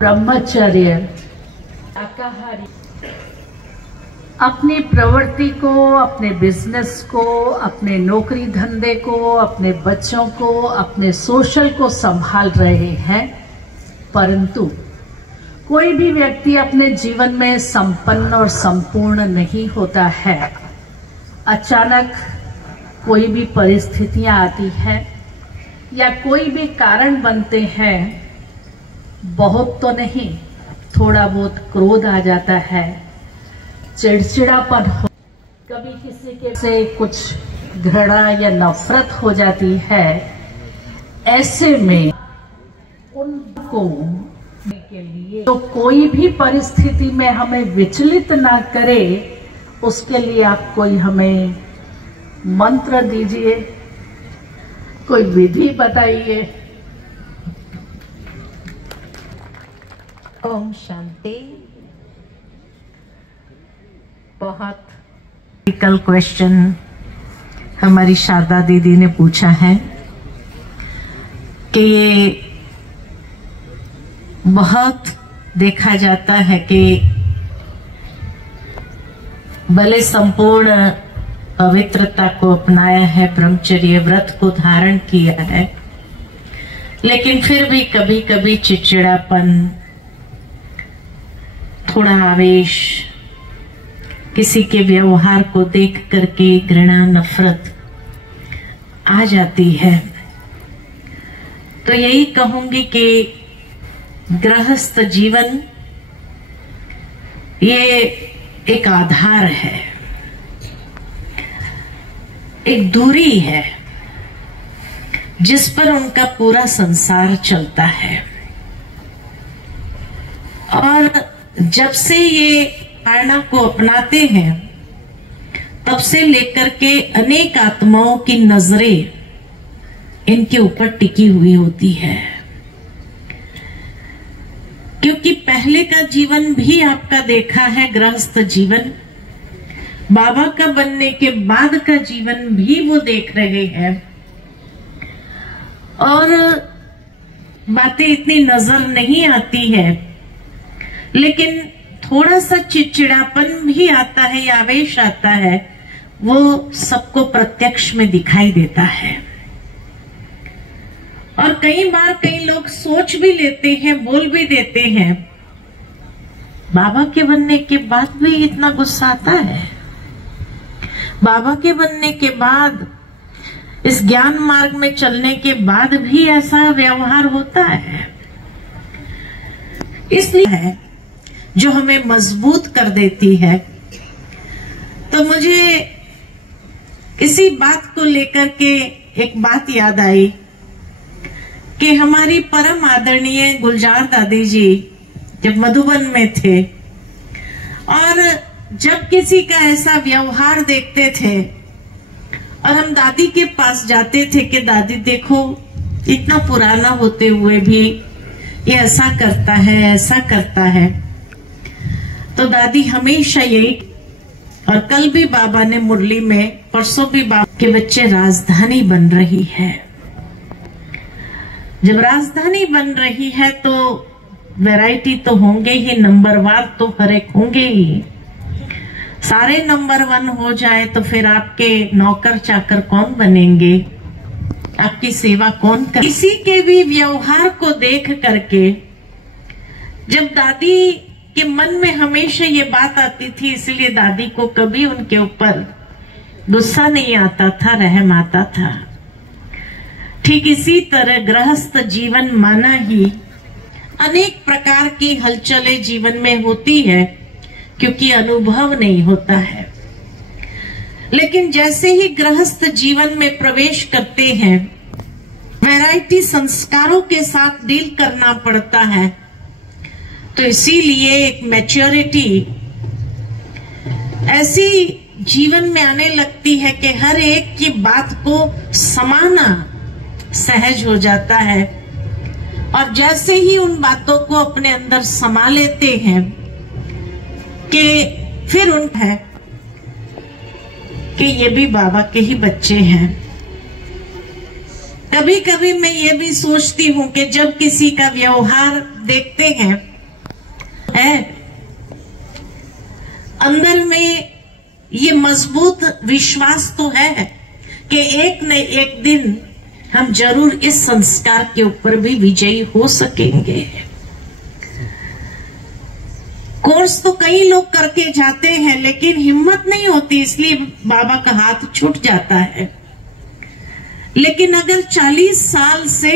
ब्रह्मचर्य, शाकाहारी, अपनी प्रवृत्ति को, अपने बिजनेस को, अपने नौकरी धंधे को, अपने बच्चों को, अपने सोशल को संभाल रहे हैं, परंतु कोई भी व्यक्ति अपने जीवन में संपन्न और संपूर्ण नहीं होता है। अचानक कोई भी परिस्थितियां आती है या कोई भी कारण बनते हैं, बहुत तो नहीं, थोड़ा बहुत क्रोध आ जाता है, चिड़चिड़ापन हो, कभी किसी के से कुछ घृणा या नफरत हो जाती है। ऐसे में उनको के लिए तो कोई भी परिस्थिति में हमें विचलित ना करे, उसके लिए आप कोई हमें मंत्र दीजिए, कोई विधि बताइए। ओम शांति। बहुत टिपिकल क्वेश्चन हमारी शारदा दीदी ने पूछा है कि ये बहुत देखा जाता है कि भले संपूर्ण पवित्रता को अपनाया है, ब्रह्मचर्य व्रत को धारण किया है, लेकिन फिर भी कभी कभी चिड़चिड़ापन, थोड़ा आवेश, किसी के व्यवहार को देख करके घृणा नफरत आ जाती है। तो यही कहूंगी कि गृहस्थ जीवन ये एक आधार है, एक दूरी है जिस पर उनका पूरा संसार चलता है। और जब से ये धारणा को अपनाते हैं, तब से लेकर के अनेक आत्माओं की नजरें इनके ऊपर टिकी हुई होती है, क्योंकि पहले का जीवन भी आपका देखा है, गृहस्थ जीवन, बाबा का बनने के बाद का जीवन भी वो देख रहे हैं, और बातें इतनी नजर नहीं आती है, लेकिन थोड़ा सा चिड़चिड़ापन भी आता है या आवेश आता है, वो सबको प्रत्यक्ष में दिखाई देता है। और कई बार कई लोग सोच भी लेते हैं, बोल भी देते हैं, बाबा के बनने के बाद भी इतना गुस्सा आता है, बाबा के बनने के बाद, इस ज्ञान मार्ग में चलने के बाद भी ऐसा व्यवहार होता है। इसलिए है जो हमें मजबूत कर देती है। तो मुझे इसी बात को लेकर के एक बात याद आई कि हमारी परम आदरणीय गुलजार दादी जी जब मधुबन में थे, और जब किसी का ऐसा व्यवहार देखते थे और हम दादी के पास जाते थे कि दादी देखो, इतना पुराना होते हुए भी ये ऐसा करता है, ऐसा करता है, तो दादी हमेशा यही, और कल भी बाबा ने मुरली में, परसों भी बाबा के बच्चे राजधानी बन रही है। जब राजधानी बन रही है तो वैरायटी तो होंगे ही, नंबरवार तो हर एक होंगे ही। सारे नंबर 1 हो जाए तो फिर आपके नौकर चाकर कौन बनेंगे, आपकी सेवा कौन कर। किसी के भी व्यवहार को देख करके जब दादी के मन में हमेशा ये बात आती थी, इसलिए दादी को कभी उनके ऊपर गुस्सा नहीं आता था, रहम आता था। ठीक इसी तरह गृहस्थ जीवन माना ही अनेक प्रकार की हलचलें जीवन में होती है, क्योंकि अनुभव नहीं होता है। लेकिन जैसे ही गृहस्थ जीवन में प्रवेश करते हैं, वैरायटी संस्कारों के साथ डील करना पड़ता है। तो इसीलिए एक मैच्योरिटी ऐसी जीवन में आने लगती है कि हर एक की बात को समाना सहज हो जाता है। और जैसे ही उन बातों को अपने अंदर समा लेते हैं कि फिर उन है कि ये भी बाबा के ही बच्चे हैं। कभी कभी मैं ये भी सोचती हूँ कि जब किसी का व्यवहार देखते हैं है अंदर में ये मजबूत विश्वास तो है कि एक न एक दिन हम जरूर इस संस्कार के ऊपर भी विजयी हो सकेंगे। कोर्स तो कई लोग करके जाते हैं लेकिन हिम्मत नहीं होती, इसलिए बाबा का हाथ छूट जाता है। लेकिन अगर 40 साल से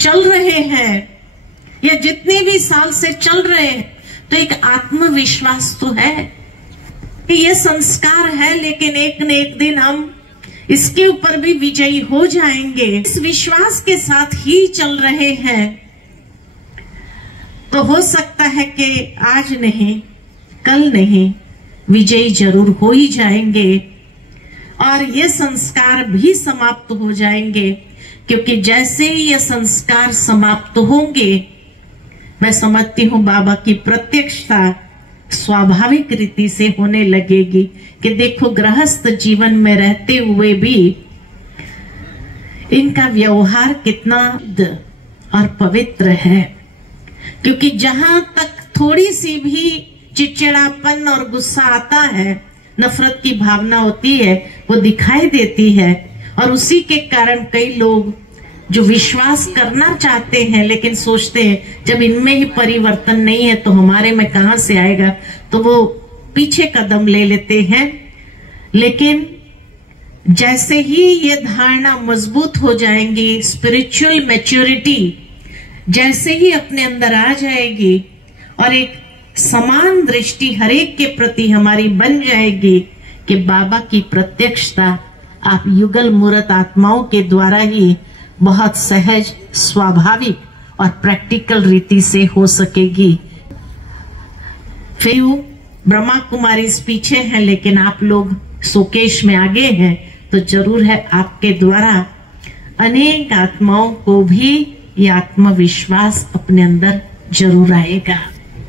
चल रहे हैं या जितने भी साल से चल रहे हैं तो एक आत्मविश्वास तो है कि ये संस्कार है, लेकिन एक न एक दिन हम इसके ऊपर भी विजयी हो जाएंगे। इस विश्वास के साथ ही चल रहे हैं तो हो सकता है कि आज नहीं कल नहीं विजयी जरूर हो ही जाएंगे और ये संस्कार भी समाप्त हो जाएंगे, क्योंकि जैसे ही ये संस्कार समाप्त होंगे मैं समझती हूँ बाबा की प्रत्यक्षता स्वाभाविक रीति से होने लगेगी कि देखो गृहस्थ जीवन में रहते हुए भी इनका व्यवहार कितना और पवित्र है। क्योंकि जहां तक थोड़ी सी भी चिड़चिड़ापन और गुस्सा आता है, नफरत की भावना होती है, वो दिखाई देती है। और उसी के कारण कई लोग जो विश्वास करना चाहते हैं लेकिन सोचते हैं जब इनमें ही परिवर्तन नहीं है तो हमारे में कहां से आएगा, तो वो पीछे कदम ले लेते हैं। लेकिन जैसे ही ये धारणा मजबूत हो जाएंगी, स्पिरिचुअल मैच्योरिटी जैसे ही अपने अंदर आ जाएगी और एक समान दृष्टि हरेक के प्रति हमारी बन जाएगी कि बाबा की प्रत्यक्षता आप युगल मूर्त आत्माओं के द्वारा ही बहुत सहज, स्वाभाविक और प्रैक्टिकल रीति से हो सकेगी। फिर ब्रह्मा कुमारी इस पीछे हैं लेकिन आप लोग शोकेश में आगे हैं, तो जरूर है आपके द्वारा अनेक आत्माओं को भी ये आत्मविश्वास अपने अंदर जरूर आएगा।